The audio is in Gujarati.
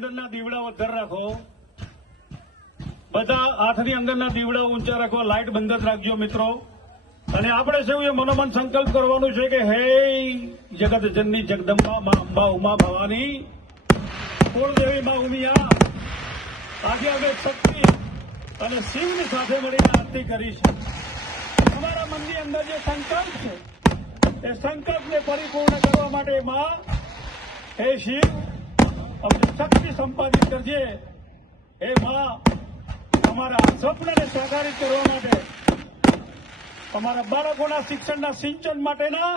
અંદરના દીવડા વધારે રાખો, બધા હાથની અંદરના દીવડા ઊંચા રાખો, લાઇટ બંધ જ રાખજો મિત્રો. અને આપણે સૌ એ મનોમન સંકલ્પ કરવાનું છે કે હે જગત જનની જગદંબા માં અંબા ઉમા ભવાની કુળદેવી માં ઉમિયા આજે અમે શક્તિ અને શિવની સાથે મળીને આરતી કરી છે. અમારા મનની અંદર જે સંકલ્પ છે એ સંકલ્પને પરિપૂર્ણ કરવા માટે માં હે શિવ અમને શક્તિ સંપાદિત કરજે. હે માં અમારા સ્વપ્નને સાકારિત કરવા માટે, અમારા બાળકોના શિક્ષણના સિંચન માટેના